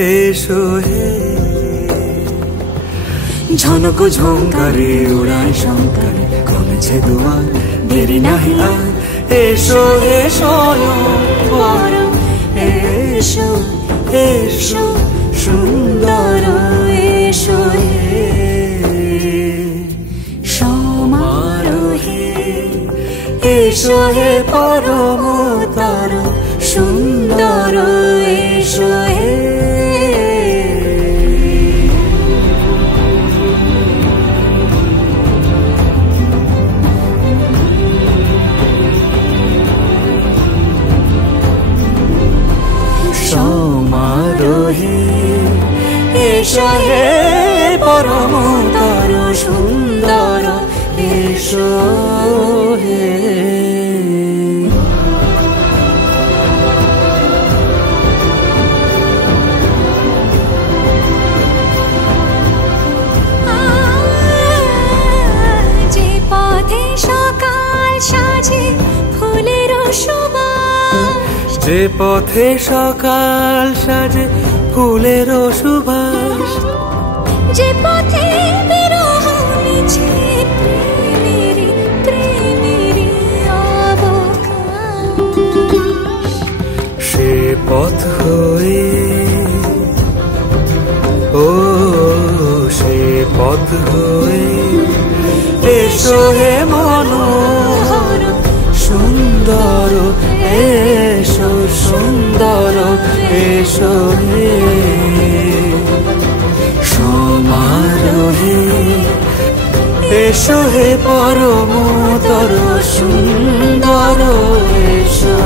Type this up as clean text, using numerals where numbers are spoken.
এসো হে। ঝনক ঝঙ্কারে উড়ায় শঙ্কারে খুলেছে দুয়ার, দেরি নাহি আর। এসো এসো পরম, এসো এসো সুন্দর, এসো হে সমারোহে। এসো হে পরমতর সুন্দর, এসো হে। সমারোহে এসো হে পরমতর সুন্দর, এসো হে। যে পথে সকাল সাজে ফুলের সুবাস, যে পথে সকাল সাজে ফুলের সুবাস, যে পথে বিরহ মিছে প্রেমেরি প্রেমেরি অবকাশ, সে পথ হয়ে ও সে পথ হয়ে এসো হে মনোহর সুন্দর, এসো সুন্দর, এসো হে সমারোহে। এসো হে পরমতর সুন্দর, এসো।